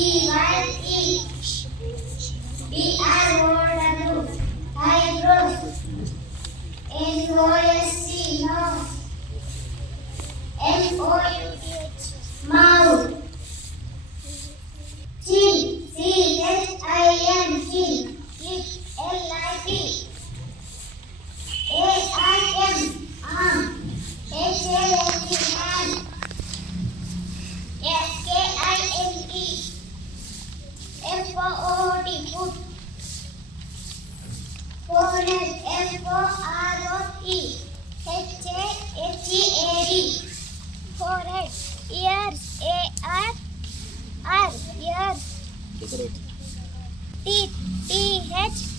E. BROW. Eyebrows. NOSC. Nose. MOUTH. Mouth. Chin. CHIN. Chin. Lip. LIP. AIM. Arm. HAND. Hand. KINE. FOOD. Foot. Forehead. FOREHEAD. Forehead. Ears. ARR. Ears. Teeth. THEETH.